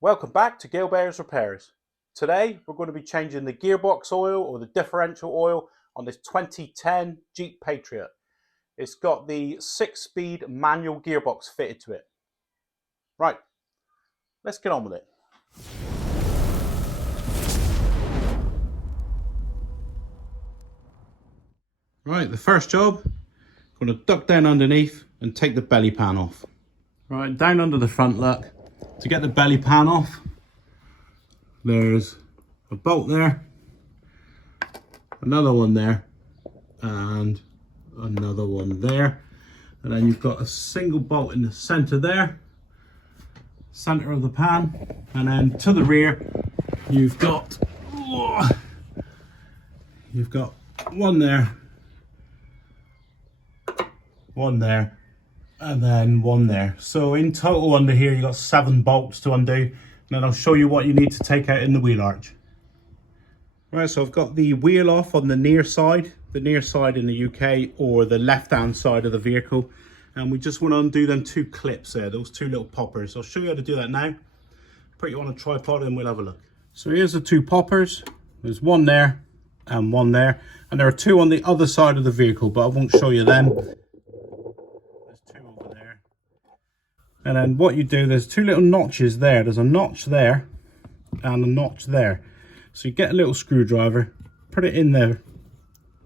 Welcome back to Gearbox Repairs. Today we're going to be changing the gearbox oil or the differential oil on this 2010 Jeep Patriot. It's got the 6-speed manual gearbox fitted to it. Right, let's get on with it. Right, the first job, I'm going to duck down underneath and take the belly pan off. Right, down under the front look. To get the belly pan off, there's a bolt there, another one there, and another one there. And then you've got a single bolt in the center there, center of the pan. And then to the rear, you've got one there, and then one there. So in total under here you've got 7 bolts to undo, and then I'll show you what you need to take out in the wheel arch. Right, so I've got the wheel off on the near side in the UK, or the left hand side of the vehicle, and we just want to undo them 2 clips there, those 2 little poppers. I'll show you how to do that now. Put you on a tripod and we'll have a look. So here's the 2 poppers. There's one there and one there, and there are 2 on the other side of the vehicle, but I won't show you them. And then what you do, there's 2 little notches there. There's a notch there and a notch there. So you get a little screwdriver, put it in there,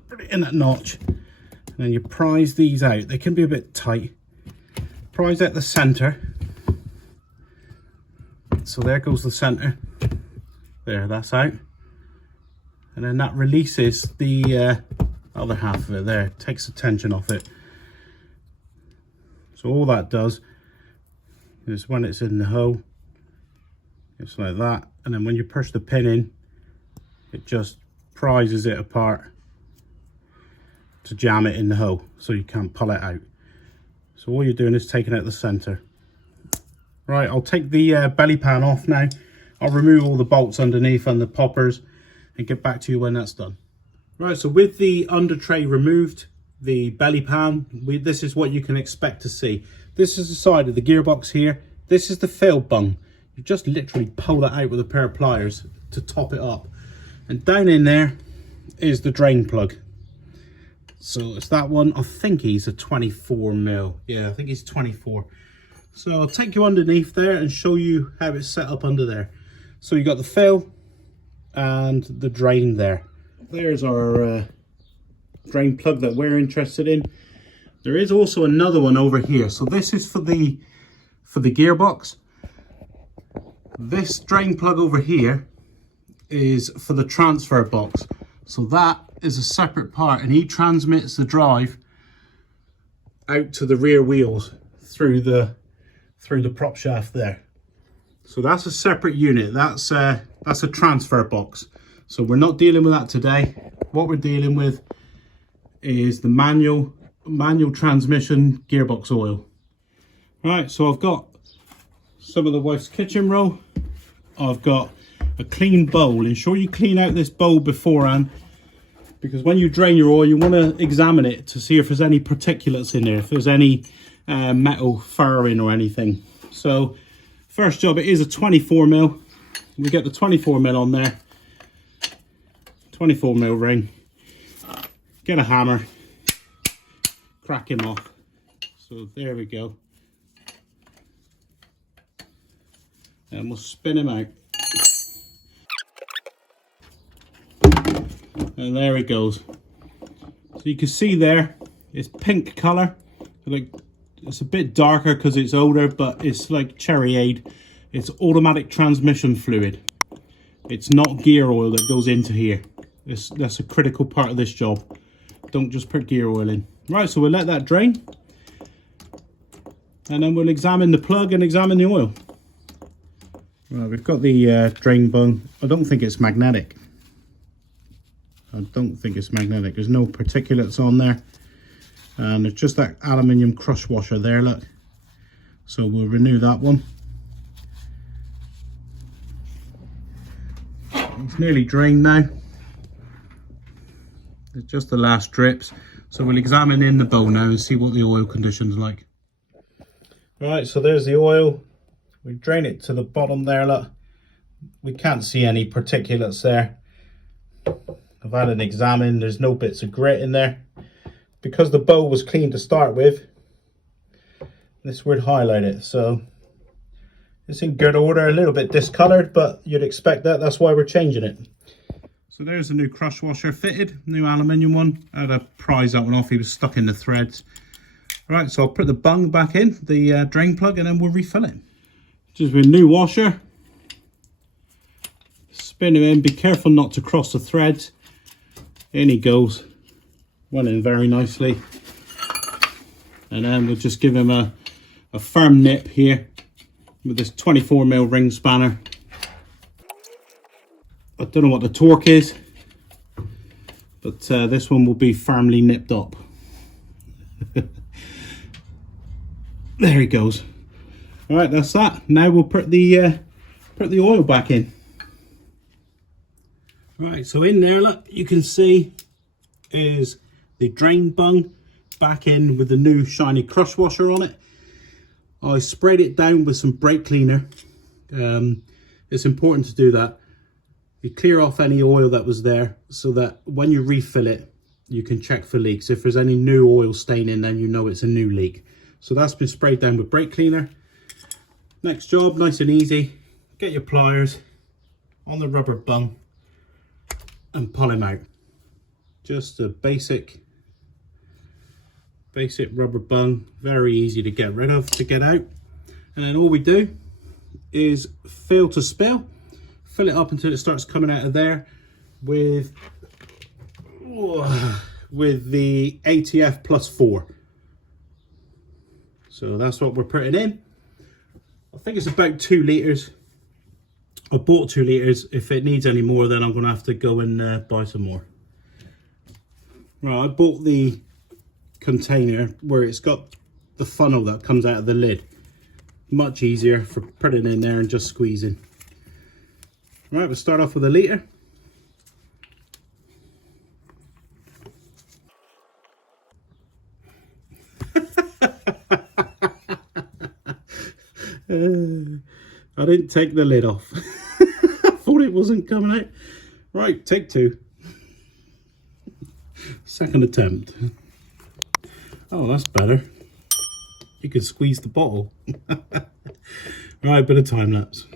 put it in that notch, and then you prise these out. They can be a bit tight. Prise out the center. So there goes the center. There, that's out. And then that releases the other half of it there. Takes the tension off it. So all that does is when it's in the hole, it's like that, and then when you push the pin in, it just prises it apart to jam it in the hole so you can't pull it out. So all you're doing is taking out the center. Right, I'll take the belly pan off now. I'll remove all the bolts underneath and the poppers and get back to you when that's done. Right, so with the under tray removed, the belly pan, this is what you can expect to see. This is the side of the gearbox here. This is the fill bung. You just literally pull that out with a pair of pliers to top it up. And down in there is the drain plug. So it's that one. I think he's a 24mm. Yeah, I think he's 24. So I'll take you underneath there and show you how it's set up under there. So you got the fill and the drain there. There's our drain plug that we're interested in. There is also another one over here. So this is for the gearbox. This drain plug over here is for the transfer box. So that is a separate part, and he transmits the drive out to the rear wheels through the prop shaft there. So that's a separate unit. That's a transfer box. So we're not dealing with that today. What we're dealing with is the manual transmission gearbox oil. Right, so I've got some of the wife's kitchen roll. I've got a clean bowl. Ensure you clean out this bowl beforehand, because when you drain your oil, you want to examine it to see if there's any particulates in there, if there's any metal furring or anything. So first job, it is a 24mm. We get the 24mm on there, 24mm ring. Get a hammer, crack him off. So there we go. And we'll spin him out. And there it goes. So you can see there, it's pink colour. Like, it's a bit darker because it's older, but it's like cherryade. It's automatic transmission fluid. It's not gear oil that goes into here. That's a critical part of this job. Don't just put gear oil in. Right, so we'll let that drain. And then we'll examine the plug and examine the oil. Right, we've got the drain bung. I don't think it's magnetic. There's no particulates on there. And it's just that aluminium crush washer there, look. So we'll renew that one. It's nearly drained now. It's just the last drips. So we'll examine in the bowl now and see what the oil condition's like. Right, so there's the oil. We drain it to the bottom there, look. We can't see any particulates there. I've had it examined, there's no bits of grit in there. Because the bowl was clean to start with, this would highlight it. So it's in good order, a little bit discolored, but you'd expect that, that's why we're changing it. So there's a new crush washer fitted, new aluminium one. I had to prise that one off, he was stuck in the threads. Right, so I'll put the bung back in, the drain plug, and then we'll refill it. Just with a new washer. Spin him in, be careful not to cross the threads. In he goes. Went in very nicely. And then we'll just give him a firm nip here with this 24mm ring spanner. I don't know what the torque is, but this one will be firmly nipped up. There he goes. All right, that's that. Now we'll put the oil back in. Right, so in there, look, you can see is the drain bung back in with the new shiny crush washer on it. I sprayed it down with some brake cleaner. It's important to do that. You clear off any oil that was there so that when you refill it, you can check for leaks. If there's any new oil staining, then you know it's a new leak. So that's been sprayed down with brake cleaner. Next job, nice and easy. Get your pliers on the rubber bung and pull him out. Just a basic rubber bung, very easy to get rid of, to get out. And then all we do is fill to spill. Fill it up until it starts coming out of there with the ATF +4. So that's what we're putting in. I think it's about 2 litres. I bought 2 litres. If it needs any more, then I'm going to have to go and buy some more. Right, I bought the container where it's got the funnel that comes out of the lid. Much easier for putting in there and just squeezing. Right, we'll start off with a litre. I didn't take the lid off. I thought it wasn't coming out. Right, take 2. Second attempt. Oh, that's better. You can squeeze the bottle. Right, bit of time lapse.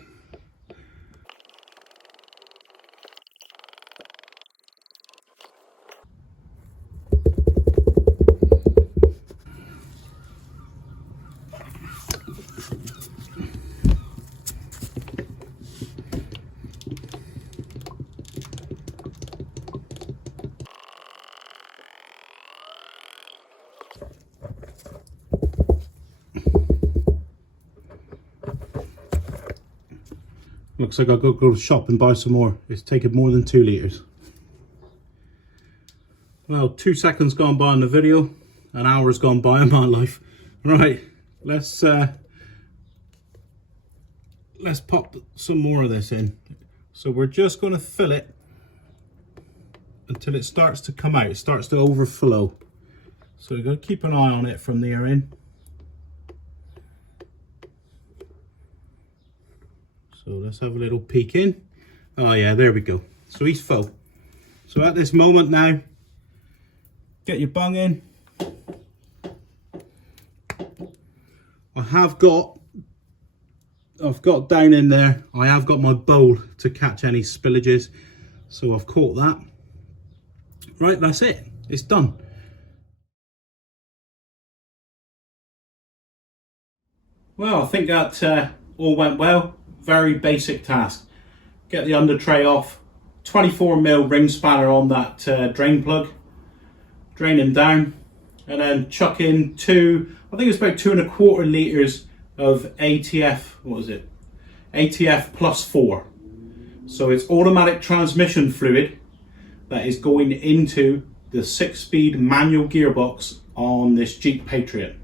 Looks like I've got to go to the shop and buy some more. It's taken more than 2 litres. Well, 2 seconds gone by in the video, an hour's gone by in my life. Right, let's pop some more of this in. So we're just going to fill it until it starts to come out. It starts to overflow. So you've got to keep an eye on it from there in. So let's have a little peek in. Oh yeah, there we go. So he's full. So at this moment now, get your bung in. I've got down in there, I have got my bowl to catch any spillages. So I've caught that. Right, that's it. It's done. Well, I think that all went well. Very basic task. Get the under tray off, 24mm ring spanner on that drain plug, drain him down, and then chuck in I think it's about 2¼ litres of ATF, what was it? ATF +4. So it's automatic transmission fluid that is going into the 6-speed manual gearbox on this Jeep Patriot.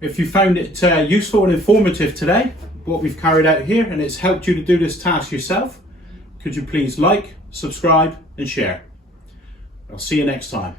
If you found it useful and informative today, what we've carried out here, and it's helped you to do this task yourself, could you please like, subscribe and share. I'll see you next time.